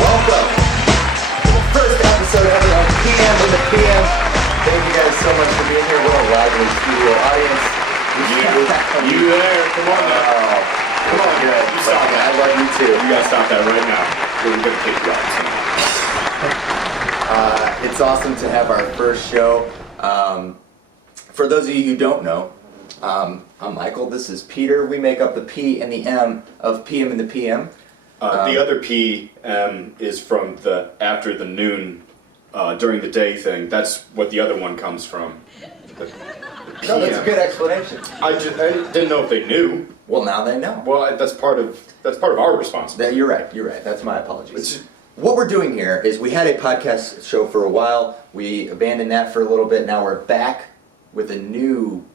Welcome to the first episode ever of PM in the PM. Thank you guys so much for being here. What a lively studio audience. You there? Come on now. Come on, good. You stop that. I love you too. You gotta stop that right now. We're gonna kick you out. It's awesome to have our first show. For those of you who don't know, I'm Michael. This is Peter. We make up the P and the M of PM in the PM. The other P is from the after the noon during the day thing. That's what the other one comes from. No, that's a good explanation. I didn't know if they knew. Well, now they know. Well, that's part of our responsibility. You're right. That's my apologies. What we're doing here is we had a podcast show for a while. We abandoned that for a little bit. Now we're back with a new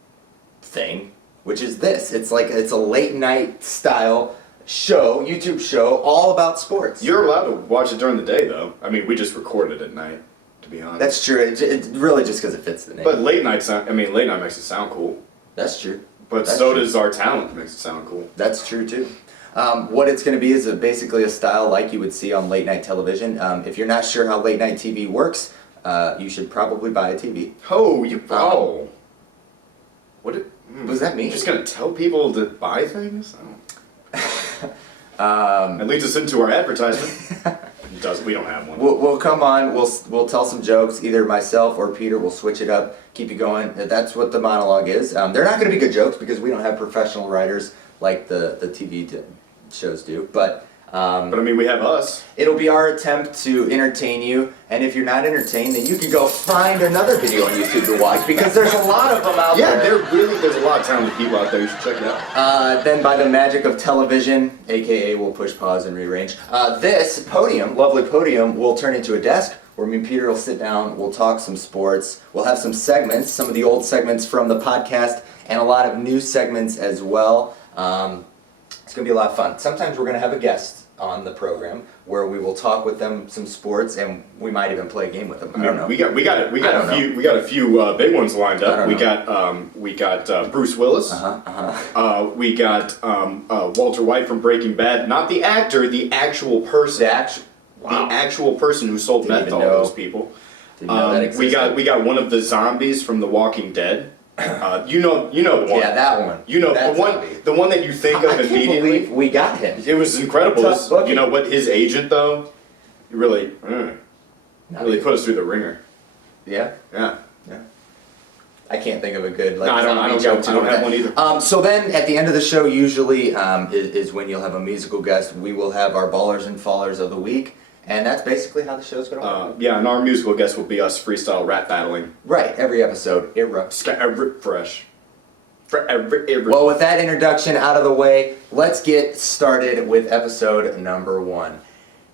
thing, which is this. It's a late night style show, YouTube show, all about sports. You're allowed to watch it during the day, though. I mean, we just record it at night, to be honest. That's true. It's really just because it fits the name. But late night makes it sound cool. That's true. But That's so true. does our talent makes it sound cool. That's true too. What it's going to be is basically a style like you would see on late night television. If you're not sure how late night TV works, you should probably buy a TV. What does that mean? You're just gonna tell people to buy things? It leads us into our advertisement. We don't have one. We'll come on. We'll tell some jokes. Either myself or Peter will switch it up, keep you going. That's what the monologue is. They're not going to be good jokes because we don't have professional writers like the TV shows do. But I mean, we have us. It'll be our attempt to entertain you. And if you're not entertained, then you can go find another video on YouTube to watch because there's a lot of them out there. Yeah, there's a lot of talented people out there. You should check it out. Then by the magic of television, aka we'll push pause and rearrange, this podium, lovely podium, will turn into a desk where me and Peter will sit down, we'll talk some sports, we'll have some segments, some of the old segments from the podcast, and a lot of new segments as well. It's going to be a lot of fun. Sometimes we're going to have a guest on the program where we will talk with them some sports and we might even play a game with them. I don't know. We got a few big ones lined up. We got Bruce Willis. We got Walter White from Breaking Bad. Not the actor, the actual person. The actual person who sold meth to all those people. Didn't know that existed. We got one of the zombies from The Walking Dead. You know the one. Yeah, that one. You know that the one that you think of immediately. I can't believe we got him. It was incredible. You know what? His agent though, he really put us through the ringer. Yeah. Yeah. I can't think of a good I don't have one either. So then at the end of the show usually is when you'll have a musical guest. We will have our ballers and fallers of the week. And that's basically how the show's going to work. Yeah, and our musical guest will be us freestyle rap battling. Right, every episode. Fresh. Well, with that introduction out of the way, let's get started with episode number 1.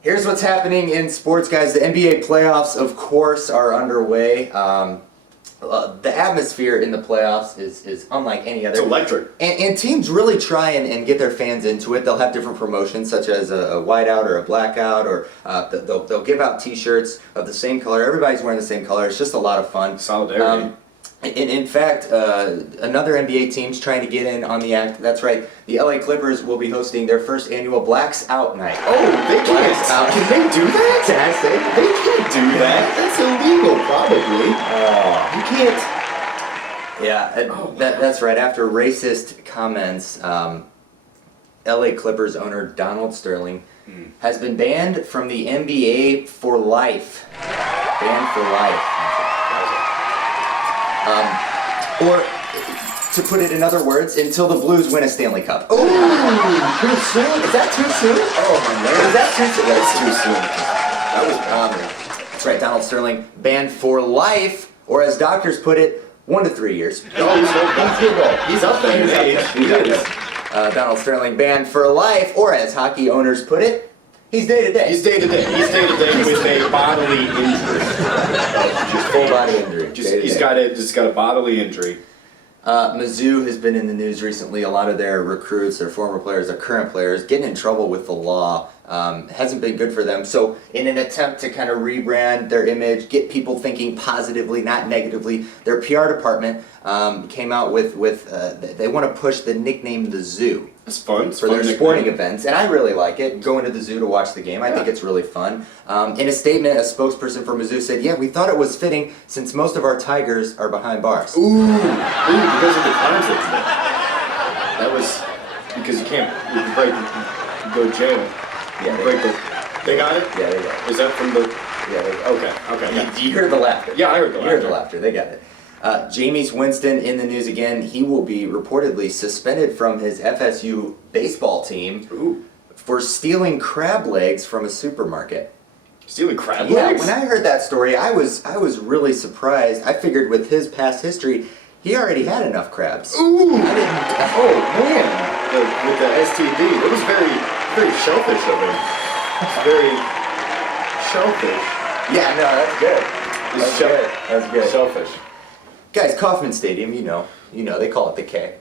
Here's what's happening in sports, guys. The NBA playoffs, of course, are underway. The atmosphere in the playoffs is unlike any other. It's electric. And teams really try and get their fans into it. They'll have different promotions, such as a whiteout or a blackout, or they'll give out T-shirts of the same color. Everybody's wearing the same color. It's just a lot of fun. Solidarity. In fact, another NBA team's trying to get in on the act. That's right. The LA Clippers will be hosting their first annual Blacks Out Night. Oh, they can't. Can they do that? Can I say? They can't do that. That's illegal, probably. You can't. Yeah, that's right. After racist comments, LA Clippers owner Donald Sterling has been banned from the NBA for life. Banned for life. Or, to put it in other words, until the Blues win a Stanley Cup. Oh, too soon? Is that too soon? Oh, my man. Is that too soon? That's too soon. That was that's right, Donald Sterling banned for life, or as doctors put it, 1 to 3 years. Oh, he's up there in age. He is. Donald Sterling banned for life, or as hockey owners put it, he's day to day. He's day to day. He's day to day with a bodily injury. Just full body injury. He's got a bodily injury. Mizzou has been in the news recently. A lot of their recruits, their former players, their current players, getting in trouble with the law. Hasn't been good for them. So in an attempt to kind of rebrand their image, get people thinking positively, not negatively, their PR department came out with they want to push the nickname the Zoo. It's fun. It's for fun their nickname. sporting events, and I really like it. Going to the zoo to watch the game, I think it's really fun. In a statement, a spokesperson for Mizzou said, "Yeah, we thought it was fitting since most of our Tigers are behind bars." Ooh, because of the crimes they commit. That was because you can break, you go to jail. Yeah, They got it. Yeah, they got it. Is that from the? Yeah. Okay. Yeah. You heard the laughter. Yeah, I heard the laughter. You heard the laughter. They got it. Jameis Winston in the news again. He will be reportedly suspended from his FSU baseball team for stealing crab legs from a supermarket. Stealing crab Yeah, legs? when I heard that story, I was really surprised. I figured with his past history, he already had enough crabs. Ooh! I didn't. Oh man! With the STD, it was very shellfish of him. It's very shellfish. Yeah, no, that's good. That's good. That's good. Shellfish. Guys, Kauffman Stadium, you know, they call it the K.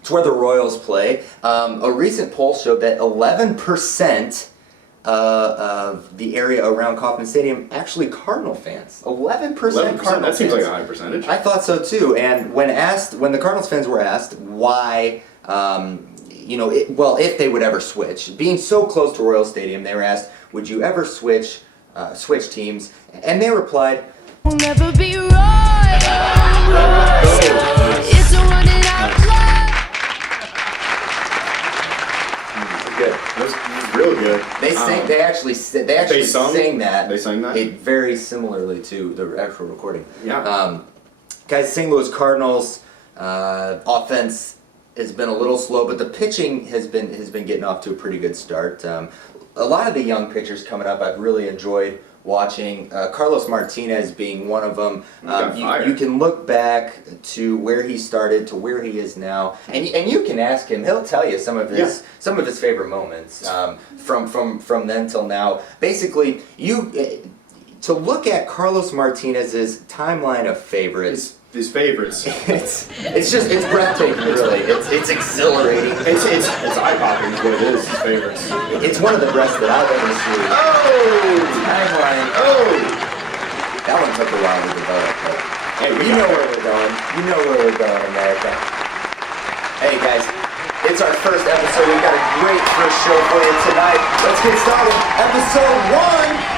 It's where the Royals play. A recent poll showed that 11% of the area around Kauffman Stadium actually Cardinal fans. 11% Cardinal fans. That seems like a high percentage. I thought so too. And when the Cardinals fans were asked why, if they would ever switch, being so close to Royal Stadium, they were asked, "Would you ever switch teams?" And they replied, "We'll never be right." It's a running out of love. Good. That's real good. They actually sang that. They sang that? Very similarly to the actual recording. Yeah. Guys, St. Louis Cardinals offense has been a little slow, but the pitching has been getting off to a pretty good start. A lot of the young pitchers coming up, I've really enjoyed watching. Carlos Martinez being one of them. You can look back to where he started to where he is now, and you can ask him. He'll tell you some of his favorite moments from then till now. Basically, to look at Carlos Martinez's timeline of favorites. His favorites. It's breathtaking, really. It's exhilarating. It's eye-popping is what it is, his favorites. It's one of the best that I've ever seen. Timeline. That one took a while to develop, but hey, you know where we're going. You know where we're going, America. Hey guys, it's our first episode. We've got a great first show for you tonight. Let's get started. Episode 1.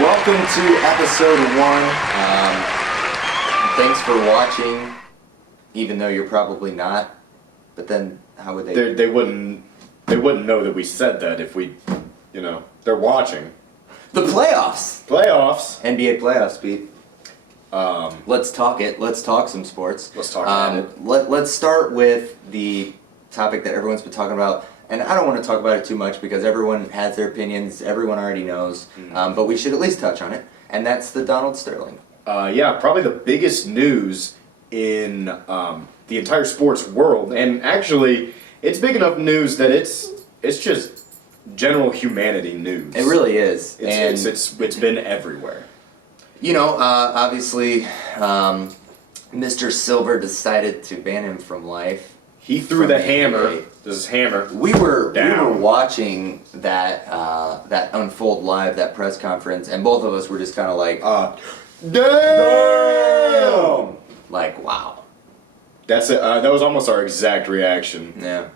Welcome to episode 1. Thanks for watching, even though you're probably not. But then, how would they? They wouldn't know that we said that if we, they're watching. The playoffs. NBA playoffs, Pete. Let's talk it. Let's talk some sports. Let's talk it. Let's start with the topic that everyone's been talking about. And I don't want to talk about it too much because everyone has their opinions, everyone already knows, but we should at least touch on it, and that's the Donald Sterling. Probably the biggest news in the entire sports world, and actually, it's big enough news that it's just general humanity news. It really is. It's been everywhere. Obviously, Mr. Silver decided to ban him from life. He threw the hammer. This is hammer. We were watching that unfold live, that press conference, and both of us were just kind of like, damn! Like, wow. That's it. That was almost our exact reaction. Yeah.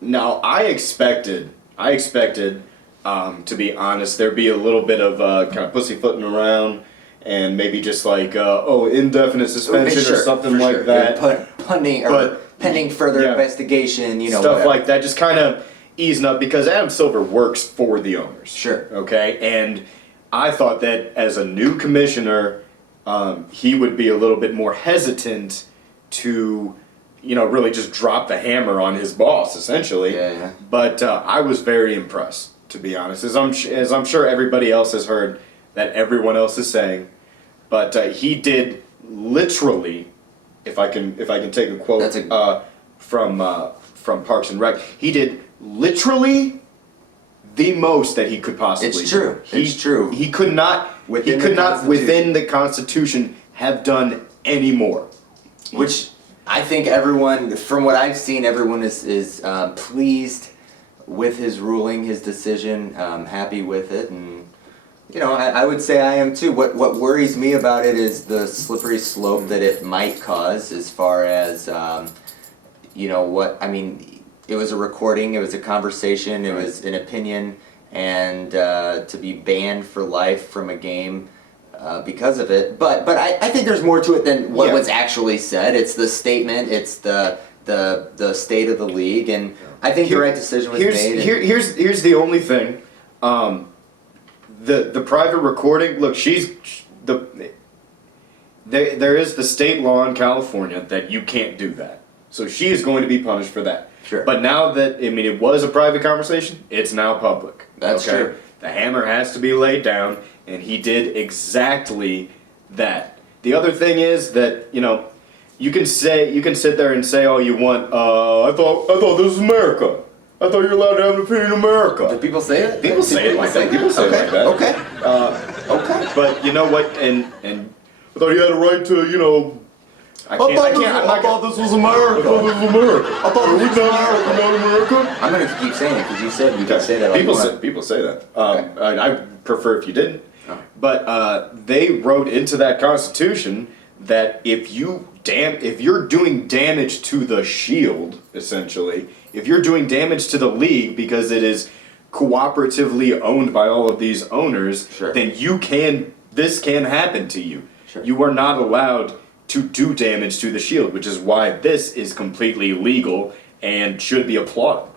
Now I expected, to be honest, there'd be a little bit of kind of pussyfooting around, and maybe just like indefinite suspension or something like that. Pending further investigation, stuff whatever. like that, just kind of easing up because Adam Silver works for the owners. Sure. Okay, and I thought that as a new commissioner, he would be a little bit more hesitant to, really just drop the hammer on his boss, essentially. Yeah. But I was very impressed, to be honest, as I'm sure everybody else has heard that everyone else is saying. But he did literally. If I can take a quote from Parks and Rec, he did literally the most that he could possibly It's true. do. It's true. He could not Within he could the not Constitution. within the Constitution have done any more. Which I think everyone, from what I've seen, everyone is pleased with his ruling, his decision, happy with it, and you know, I would say I am too. What worries me about it is the slippery slope that it might cause, as far as you know, what I mean. It was a recording, it was a conversation, it was an opinion, and to be banned for life from a game because of it. But I think there's more to it than what was actually said. It's the statement, it's the state of the league, and I think the right decision was made. Here's the only thing. The private recording, look, there is the state law in California that you can't do that. So she is going to be punished for that. Sure. But now that, I mean, it was a private conversation, it's now public. That's true. The hammer has to be laid down, and he did exactly that. The other thing is that, you know, you can sit there and say all you want, I thought this was America. I thought you're allowed to have an opinion in America. Do people say it? People say it like that. People say it like that. Okay. Okay. But you know what? And I thought you had a right to, you know. I thought this was America. I thought this was America. I thought we not America. I'm gonna keep saying it because you said you can say that. Like People say that. I prefer if you didn't. Oh. But they wrote into that Constitution that if you're doing damage to the shield, essentially, if you're doing damage to the league because it is cooperatively owned by all of these owners, Sure. then this can happen to you. Sure. You are not allowed to do damage to the shield, which is why this is completely legal and should be applauded.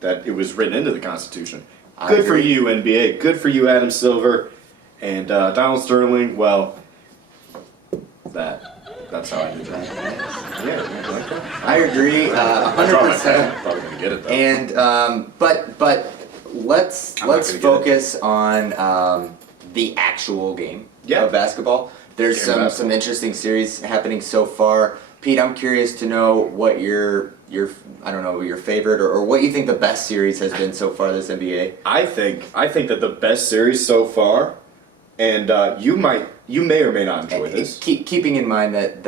That it was written into the Constitution. Good for you, NBA. Good for you, Adam Silver. And Donald Sterling, well, that's how I did that. Yeah, you like that? I agree, 100%. Probably gonna get it though. And but let's I'm not gonna get focus on the actual game of basketball. There's some interesting series happening so far. Pete, I'm curious to know what your I don't know, your favorite or what you think the best series has been so far this NBA. I think that the best series so far, and you may or may not enjoy this. Keeping in mind that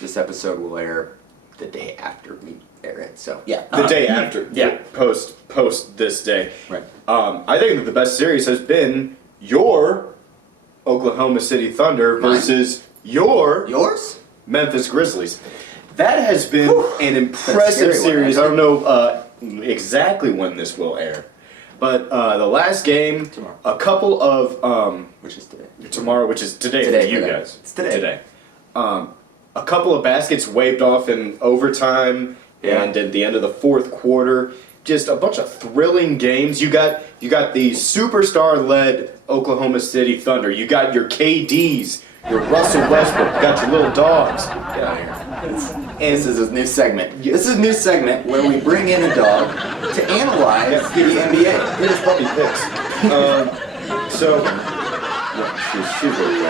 this episode will air the day after we air it. So yeah, the day after, post this day. Right. I think that the best series has been your Oklahoma City Thunder versus yours Memphis Grizzlies. That has been an impressive scary one, series. I don't know exactly when this will air, but the last game, Tomorrow. a couple of which is today. tomorrow, which is today Today for you for them. guys. It's today. A couple of baskets waved off in overtime and at the end of the fourth quarter. Just a bunch of thrilling games. You got the superstar-led Oklahoma City Thunder. You got your KDs, your Russell Westbrook. You got your little dogs. Get out of here. And this is a new segment. This is a new segment where we bring in a dog to analyze the NBA. Here's puppy picks. She's really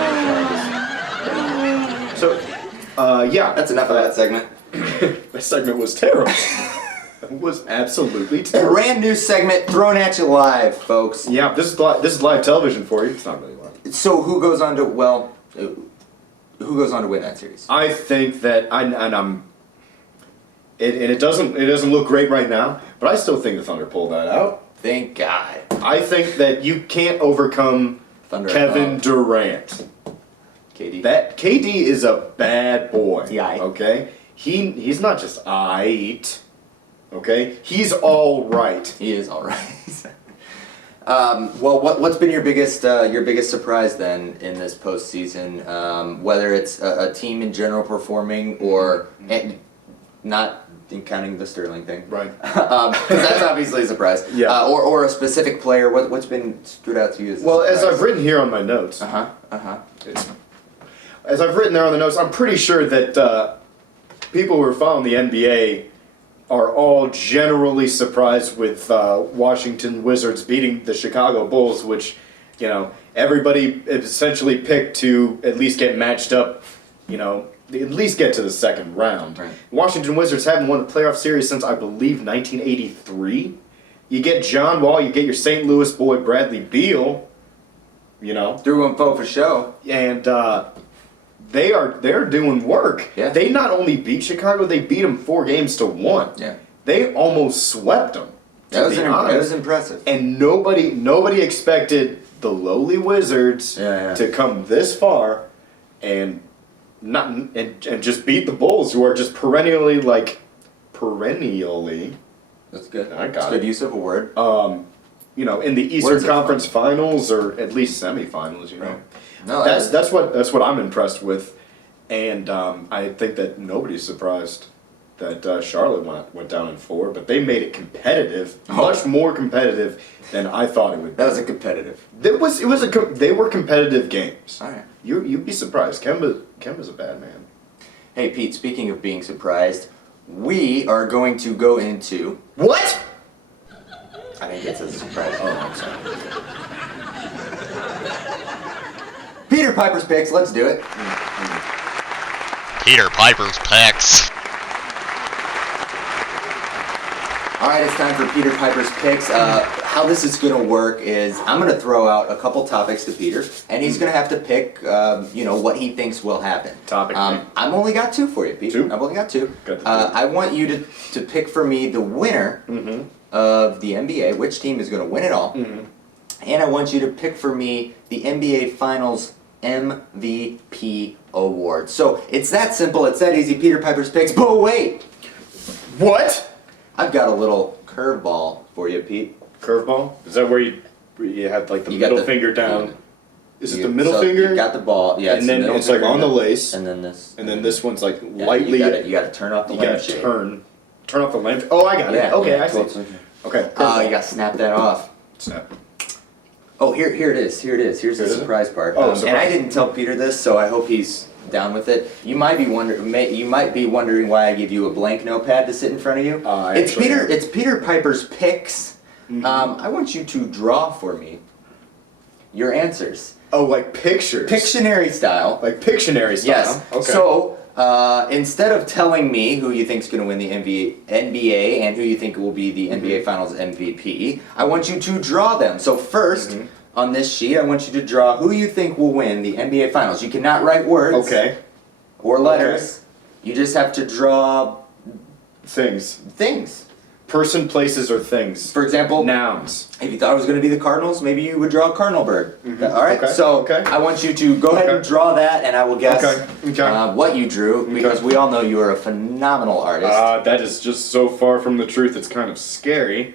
yeah. That's enough of that segment. That segment was terrible. It was absolutely terrible. Brand new segment thrown at you live, folks. Yeah, this is live television for you. It's not really live. So who goes on to win that series? I think that it doesn't look great right now, but I still think the Thunder pulled that out. Thank God. I think that you can't overcome Thunder Kevin Durant. KD. That KD is a bad boy. Yeah. Okay? He's not just aight. Okay? He's all right. He is all right. Well, what's been your biggest surprise then in this postseason? Whether it's a team in general performing or not counting the Sterling thing, Right. 'Cause that's obviously a surprise. Yeah. Or a specific player. What's been stood out to you as a surprise? As I've written here on my notes. As I've written there on the notes, I'm pretty sure that people who are following the NBA are all generally surprised with Washington Wizards beating the Chicago Bulls, which, you know, everybody essentially picked to at least get matched up, you know, at least get to the second round. Right. Washington Wizards haven't won a playoff series since, I believe, 1983. You get John Wall, you get your St. Louis boy Bradley Beal, you know. Through and for show. And they're doing work. Yeah. They not only beat Chicago, they beat them 4-1. Yeah. They almost swept them. That was impressive. And nobody expected the lowly Wizards to come this far and just beat the Bulls, who are just perennially. That's good. I got That's it. good use of a word. You know, in the Eastern Conference Finals or at least semifinals. You know, Right. No, that's what I'm impressed with, and I think that nobody's surprised that Charlotte went down in 4, but they made it competitive, much more competitive than I thought it would be. That was a competitive. They were competitive games. All right. You'd be surprised. Kemba's a bad man. Hey Pete, speaking of being surprised, we are going to go into. What? I think it's a surprise. Oh, I'm sorry. Peter Piper's picks. Let's do it. Peter Piper's picks. All right, it's time for Peter Piper's picks. How this is going to work is I'm going to throw out a couple topics to Peter, and he's going to have to pick, what he thinks will happen. Topic. I've only got 2 for you, Pete. 2? I've only got 2. Got the 2. I want you to pick for me the winner of the NBA, which team is going to win it all, and I want you to pick for me the NBA Finals MVP award. So it's that simple. It's that easy. Peter Piper's picks. But wait, What? I've got a little curveball for you, Pete. Curveball? Is that where you have like the You got middle the- finger down? Is it the You- middle so finger? You got the ball, yeah. And then the middle it's like finger on the down. lace. And then this. And then this one's like Yeah, lightly. You got to turn off the You lamp gotta shade. turn off the lamp. Oh, I got it. Okay, yeah, I see. close. Okay. Oh, you got to snap that off. Snap. Oh, here it is. Here's the Here it is? surprise part. Oh, And surprise. I didn't tell Peter this, so I hope he's down with it. You might be wondering why I give you a blank notepad to sit in front of you. It's Peter Piper's picks. I want you to draw for me your answers. Oh, like pictures. Pictionary style. Like Pictionary style. Yes. Okay. So instead of telling me who you think is going to win the NBA and who you think will be the NBA Finals MVP, I want you to draw them. So first, on this sheet, I want you to draw who you think will win the NBA Finals. You cannot write words or letters. You just have to draw Things. things. Person, places, or things. For example, Nouns. if you thought it was going to be the Cardinals, maybe you would draw a cardinal bird. All right, Okay, so okay. I want you to go ahead and draw that, and I will guess Okay. what you drew, because we all know you are a phenomenal artist. That is just so far from the truth, it's kind of scary.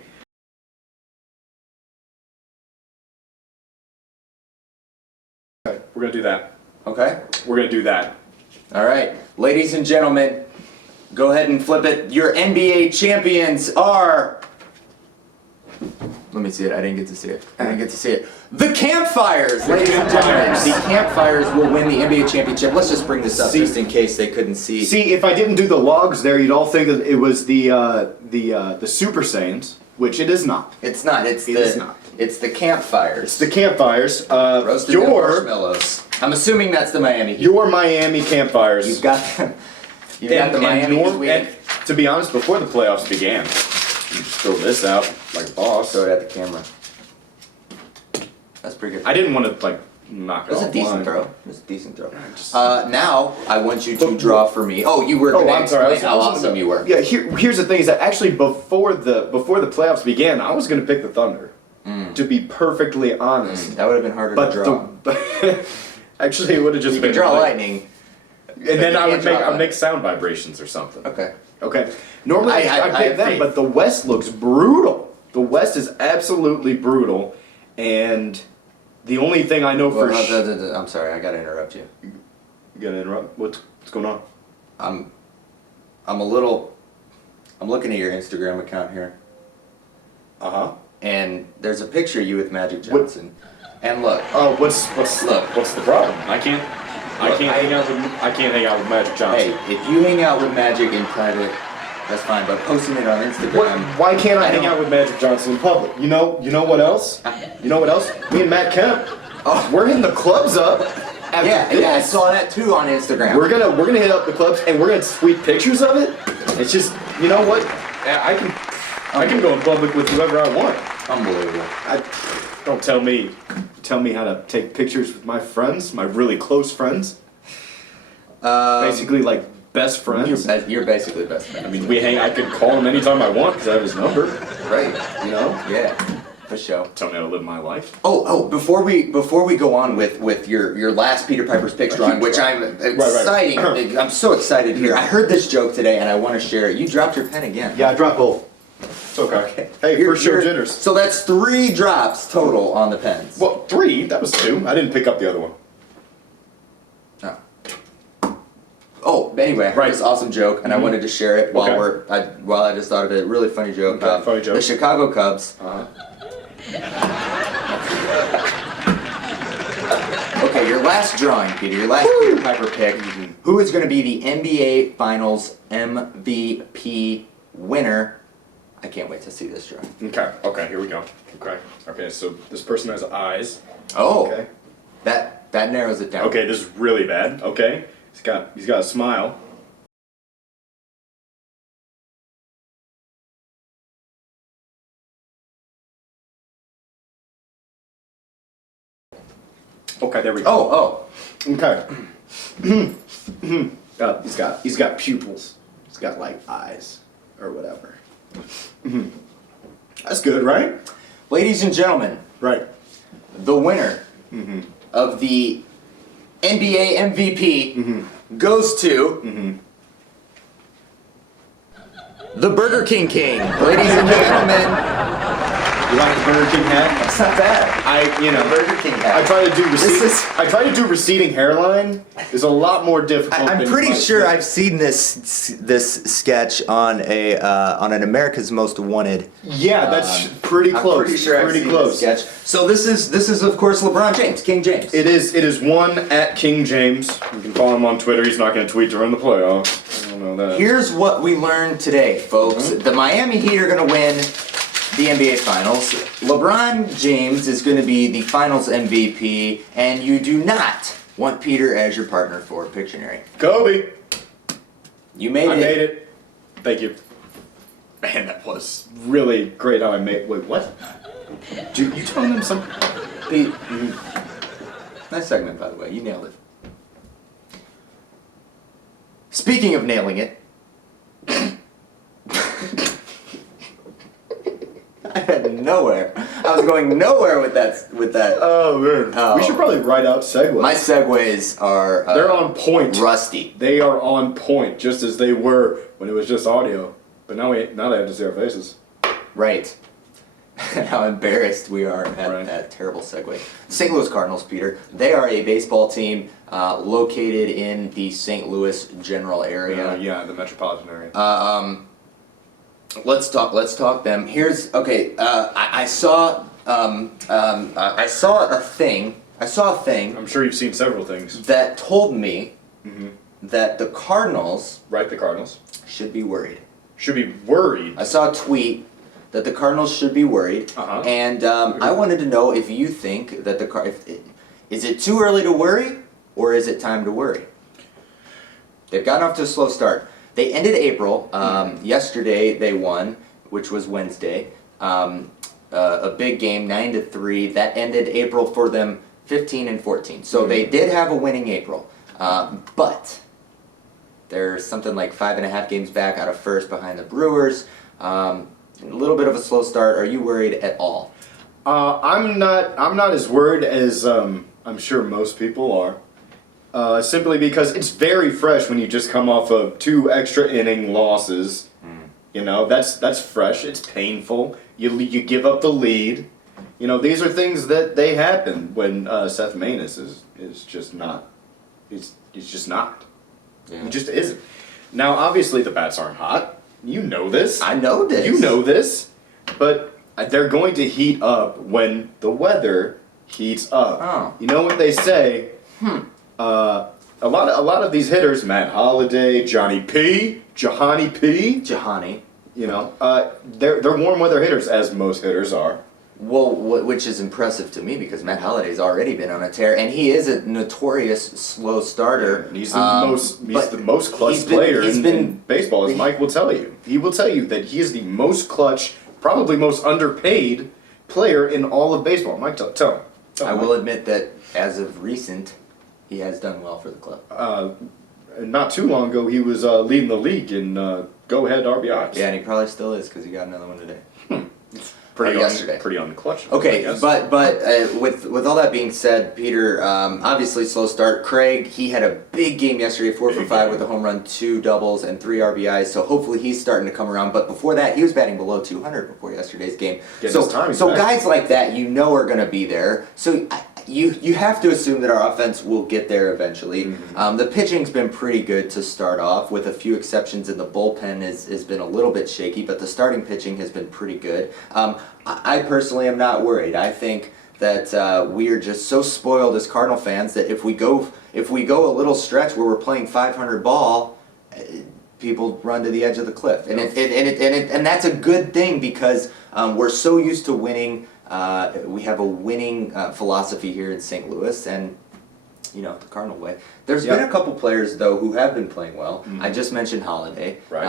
Okay, we're gonna do that. Okay? We're gonna do that. All right. Ladies and gentlemen, go ahead and flip it. Your NBA champions are... Let me see it. I didn't get to see it. The Campfires, ladies and gentlemen. The Campfires will win the NBA championship. Let's just bring this up just in case they couldn't see. See, if I didn't do the logs there, you'd all think that it was the Super Saiyans, which it is not. It's not. It's the Campfires. It's the Campfires. Roasted marshmallows. I'm assuming that's the Miami Heat. Your Miami Campfires. You've got the Miami Heat. And to be honest, before the playoffs began, you just throw this out like a boss. Throw it at the camera. That's pretty good. I didn't want to knock it off. It was a decent throw. It was a decent throw. Now I want you to draw for me. Oh, you were going to explain how awesome you were. Yeah. Here's the thing: is that actually before the playoffs began, I was going to pick the Thunder. To be perfectly honest, That would have been harder to draw. Actually, it would have just You been can draw lightning. and then I would draw make sound vibrations or something. Okay. Okay. Normally I pick them, faith. but the West looks brutal. The West is absolutely brutal, and the only thing I know for sure. I'm sorry, I gotta interrupt you. You gotta interrupt. What's going on? I'm looking at your Instagram account here, and there's a picture of you with Magic Johnson. And look. Oh, what's the problem? I can't hang out with Magic Johnson. Hey, if you hang out with Magic in private, that's fine. But posting it on Instagram. Why can't I hang out with Magic Johnson in public? You know what else? You know what else? Me and Matt Kemp. Oh. We're hitting the clubs up. Yeah, I saw that too on Instagram. We're gonna hit up the clubs and we're gonna tweet pictures of it. It's just, you know what? I can. I can go in public with whoever I want. Unbelievable. Don't tell me how to take pictures with my friends, my really close friends. Basically, like best friends. You're basically best friends. I mean, I could call him anytime I want because I have his number. Right. You know? Yeah. For sure. Tell me how to live my life. Oh! Before we go on with your last Peter Piper's Pick drawing, which I'm exciting. I'm so excited here. I heard this joke today, and I want to share it. You dropped your pen again. Yeah, I dropped both. It's okay. Hey, first show jitters. So that's 3 drops total on the pens. Well, 3. That was 2. I didn't pick up the other one. Oh, anyway, I heard this awesome joke, and I wanted to share it while I just thought of it. Really funny joke. Okay, funny joke. The Chicago Cubs. Okay, your last drawing, Peter. Your last Peter Piper pick. Who is going to be the NBA Finals MVP winner? I can't wait to see this drawing. Okay, here we go. Okay, so this person has eyes. Oh, Okay. that narrows it down. Okay, this is really bad. Okay. He's got a smile. Okay, there we go. Oh. Okay. He's got pupils. He's got like eyes or whatever. That's good, right? Ladies and gentlemen, Right. the winner of the NBA MVP goes to the Burger King King. Ladies and gentlemen, You like the Burger King hat? that's not bad. Burger King hat. I try to do is- I try to do receding hairline. Is a lot more difficult. I'm than pretty my- sure I've seen this sketch on an America's Most Wanted. Yeah, that's pretty close. I'm pretty sure I've seen this sketch. So this is of course LeBron James, King James. It is one at King James. You can follow him on Twitter. He's not going to tweet during the playoffs. I don't know that. Here's what we learned today, folks. The Miami Heat are going to win the NBA Finals. LeBron James is going to be the Finals MVP, and you do not want Peter as your partner for Pictionary. Kobe. You made I it. made it. Thank you. Man, that was really great how I made. Wait, what? Dude, you telling them something? Pete. Nice segment, by the way. You nailed it. Speaking of nailing it, I had nowhere. I was going nowhere with that. Oh man. Oh. We should probably write out segues. My segues are They're on point. rusty. They are on point, just as they were when it was just audio. But now they have to see our faces. Right. How embarrassed we are at Right. that terrible segue. St. Louis Cardinals, Peter. They are a baseball team located in the St. Louis general area. Yeah, the metropolitan area. Let's talk them. Here's okay. I saw a thing. I'm sure you've seen several things. That told me that the Cardinals Right, the Cardinals should be worried. should be worried. I saw a tweet that the Cardinals should be worried, and I wanted to know if you think that is it too early to worry, or is it time to worry? They've gotten off to a slow start. They ended April. Yesterday they won, which was Wednesday. A big game, 9-3. That ended April for them 15-14. So they did have a winning April, but they're something like 5.5 games back out of first behind the Brewers. A little bit of a slow start. Are you worried at all? I'm not as worried as I'm sure most people are. Simply because it's very fresh when you just come off of 2 extra inning losses. You know, that's fresh. It's painful. You give up the lead. You know, these are things that they happen when Seth Maness is just not. He's just not. Yeah. He just isn't. Now, obviously, the bats aren't hot. You know this. I know this. You know this. But they're going to heat up when the weather heats up. Oh. You know what they say? A lot of these hitters, Matt Holliday, Johnny P, Jahani. you know, they're warm weather hitters, as most hitters are. Well, which is impressive to me because Matt Holliday's already been on a tear, and he is a notorious slow starter. And he's the most clutch he's been- player he's in been- baseball, as Mike will tell you. He will tell you that he is the most clutch probably most underpaid player in all of baseball. Mike, tell him. I will admit that as of recent, he has done well for the club. Not too long ago, he was leading the league in go-ahead RBIs. Yeah, and he probably still is because he got another one today. Yesterday. Pretty on the clutch. Okay, but with all that being said, Peter, obviously slow start. Craig, he had a big game yesterday, 4 for 5 with a home run, 2 doubles, and 3 RBIs. So hopefully he's starting to come around. But before that, he was batting below 200 before yesterday's game. So guys like that, are going to be there. So you have to assume that our offense will get there eventually. The pitching's been pretty good to start off, with a few exceptions. In the bullpen has been a little bit shaky, but the starting pitching has been pretty good. I personally am not worried. I think that we are just so spoiled as Cardinal fans that if we go a little stretch where we're playing 500 ball, people run to the edge of the cliff, and that's a good thing because we're so used to winning. We have a winning philosophy here in St. Louis, and the Cardinal way. There's been a couple players though who have been playing well. I just mentioned Holiday. Right.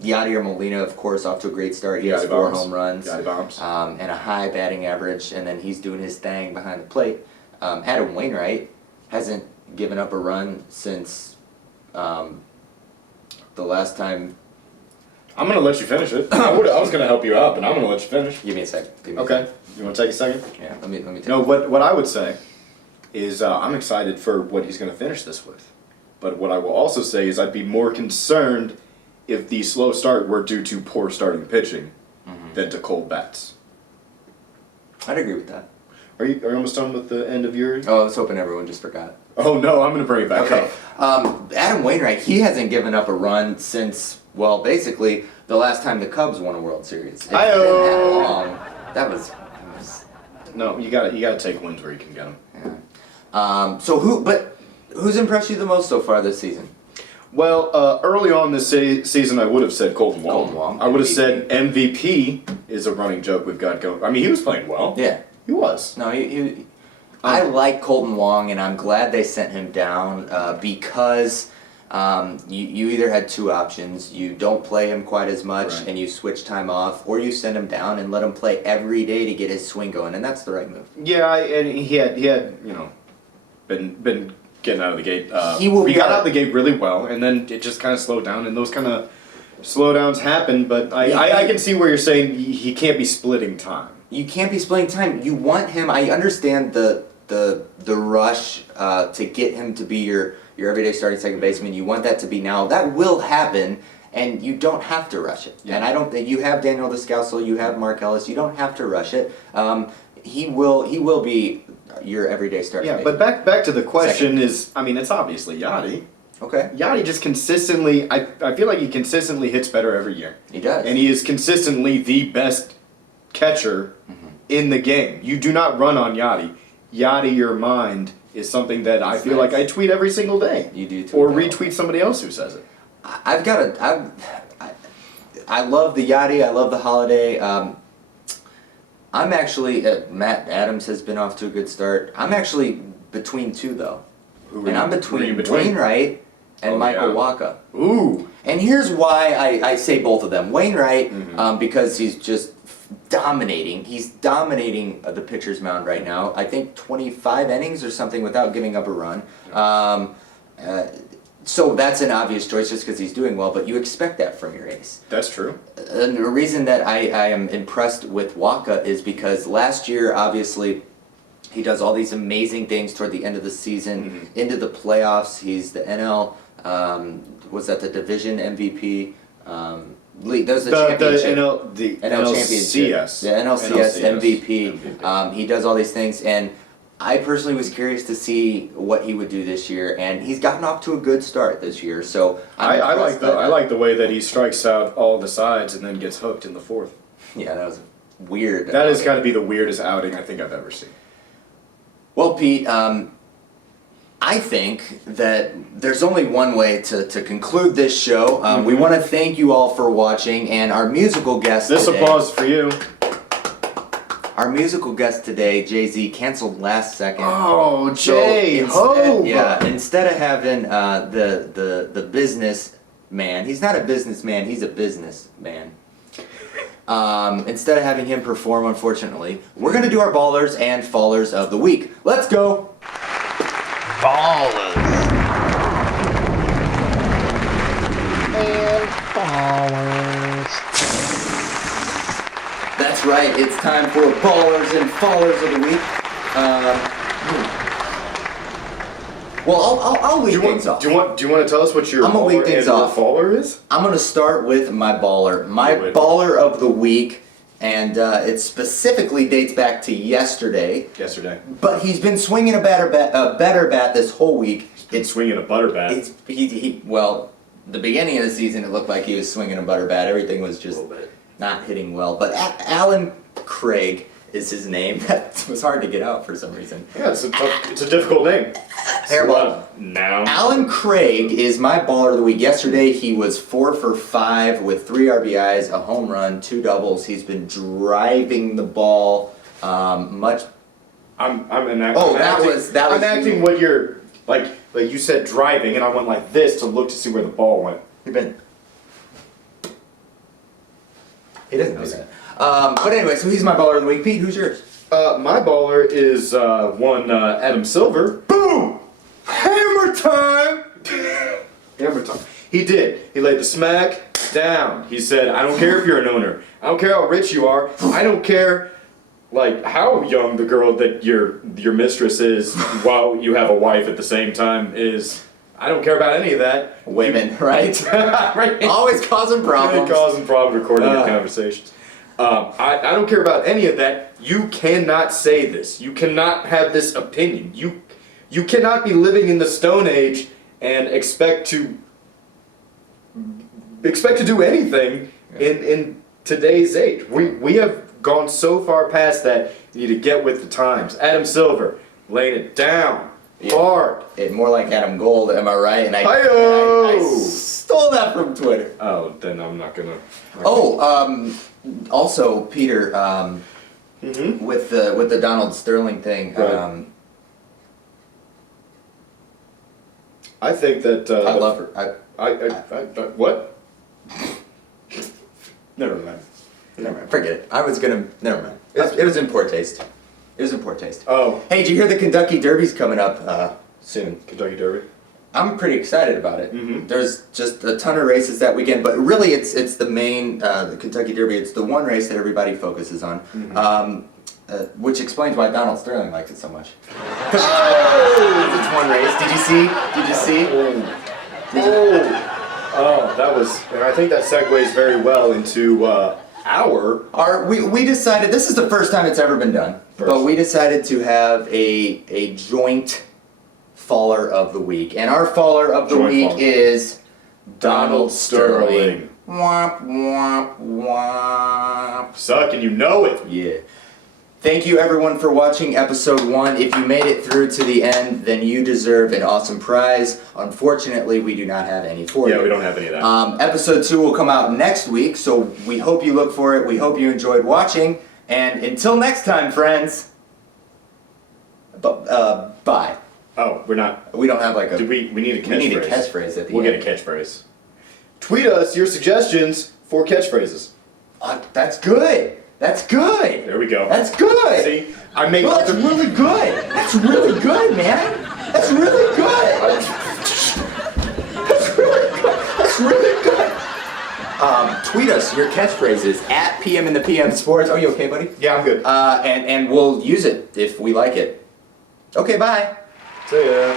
Yadier Molina, of course, off to a great start. He has 4 home runs and a high batting average, and then he's doing his thing behind the plate. Adam Wainwright hasn't given up a run since the last time. I'm going to let you finish it. I was going to help you out, but I'm going to let you finish. Give me a second. Okay. You want to take a second? Yeah, let me take No, what I would say is I'm excited for what he's going to finish this with. But what I will also say is I'd be more concerned if the slow start were due to poor starting pitching than to cold bats. I'd agree with that. Are you almost done with the end of your... Oh, I was hoping everyone just forgot. Oh, no, I'm going to bring it back up. Adam Wainwright, he hasn't given up a run since, well, basically, the last time the Cubs won a World Series. It's been that long. That was... No, you got to take wins where you can get them. Yeah. Who's impressed you the most so far this season? Well, early on this season, I would have said Colton Wong. Colton Wong. I would have said MVP is a running joke we've got going. I mean, he was playing well. Yeah. He was. No, I like Colton Wong, and I'm glad they sent him down because you either had 2 options. You don't play him quite as much, Right. and you switch time off, or you send him down and let him play every day to get his swing going, and that's the right move. Yeah, and he had been getting out of the gate. He got out of the gate really well, and then it just kind of slowed down, and those kind of slowdowns happen. But I can see where you're saying he can't be splitting time. You can't be splitting time. You want him. I understand the rush to get him to be your everyday starting second baseman. You want that to be now. That will happen, and you don't have to rush it. Yeah. And I don't think you have Daniel Descalso, you have Mark Ellis. You don't have to rush it. He will be your everyday starting baseman. But back to the question is, I mean, it's obviously Yachty. Okay. Yachty just consistently, I feel like he consistently hits better every year. He does. And he is consistently the best catcher in the game. You do not run on Yachty. Yachty, your mind, is something that I feel like I tweet every single day. You do tweet or that. retweet somebody else who says it. I love the Yachty. I love the Holiday. I'm actually Matt Adams has been off to a good start. I'm actually between 2 though, and I'm between Wainwright and Michael Wacha. Ooh. And here's why I say both of them. Wainwright, because he's just dominating. He's dominating the pitcher's mound right now. I think 25 innings or something without giving up a run. So that's an obvious choice just because he's doing well, but you expect that from your ace. That's true. And the reason that I am impressed with Wacha is because last year, obviously, he does all these amazing things toward the end of the season, into the playoffs. He's the NL, was that the division MVP? Those are the championship. The NLCS. The NLCS MVP. He does all these things, and I personally was curious to see what he would do this year, and he's gotten off to a good start this year. So I like the way that he strikes out all the sides and then gets hooked in the 4th. Yeah, that was weird. That has got to be the weirdest outing I think I've ever seen. Well, Pete, I think that there's only one way to conclude this show. We want to thank you all for watching, and our musical guest This today, applause for you. Our musical guest today, Jay-Z, canceled last second. Oh, Jay-Ho! Instead of having the business man, he's not a businessman, he's a businessman. instead of having him perform, unfortunately, we're going to do our ballers and fallers of the week. Let's go! Ballers. And ballers. That's right, it's time for ballers and fallers of the week. Well, I'll lead things off. Do you want to tell us what your I'm gonna lead baller things and off. faller is? I'm going to start with my baller. My baller of the week, and it specifically dates back to yesterday. But he's been swinging a better bat this whole week. It's swinging a butter bat. Well, the beginning of the season, it looked like he was swinging a butter bat. Everything was just not hitting well. But Alan Craig is his name. That was hard to get out for some reason. Yeah, it's a difficult name. Terrible. Noun. Alan Craig is my baller of the week. Yesterday he was 4 for 5 with 3 RBIs, a home run, 2 doubles. He's been driving the ball much. I'm acting what you're like you said driving, and I went like this to look to see where the ball went. He doesn't know that. But anyway, so he's my baller of the week. Pete, who's yours? My baller is one Adam Silver. Boom! Hammer time! Hammer time. He did. He laid the smack down. He said, I don't care if you're an owner. I don't care how rich you are. I don't care like how young the girl that your mistress is while you have a wife at the same time is. I don't care about any of that. Women, right? Right. Always causing problems. Causing problems recording your conversations. I don't care about any of that. You cannot say this. You cannot have this opinion. You cannot be living in the Stone Age and expect to do anything in today's age. We have gone so far past that. You need to get with the times. Adam Silver, laying it down hard. More like Adam Gold, am I right? And I stole that from Twitter. Oh, then I'm not gonna. Also, Peter, with the Donald Sterling thing, right. I think that I love her. What? Never mind. Forget it. Never mind. It was in poor taste. Oh. Hey, did you hear the Kentucky Derby's coming up soon? Kentucky Derby. I'm pretty excited about it. Mm-hmm. There's just a ton of races that weekend, but really it's the main the Kentucky Derby. It's the one race that everybody focuses on, which explains why Donald Sterling likes it so much. It's one race. Did you see? Oh, that was. And I think that segues very well into we decided this is the first time it's ever been done, but we decided to have a joint faller of the week, and our faller of the week is Donald Sterling. Womp womp womp. Suck and you know it. Yeah. Thank you everyone for watching episode 1. If you made it through to the end, then you deserve an awesome prize. Unfortunately, we do not have any for you. Yeah, we don't have any of that. Episode 2 will come out next week, so we hope you look for it. We hope you enjoyed watching. And until next time, friends, bye. Oh, we're not. We don't have like a... We need a catchphrase. We need a catchphrase at the We'll end. get a catchphrase. Tweet us your suggestions for catchphrases. That's good. That's good. There we go. That's good. See? I make that's really good. That's really good, man. That's really good. That's really good. Tweet us your catchphrases at PM in the PM Sports. Oh, you okay, buddy? Yeah, I'm good. And we'll use it if we like it. Okay, bye. See ya.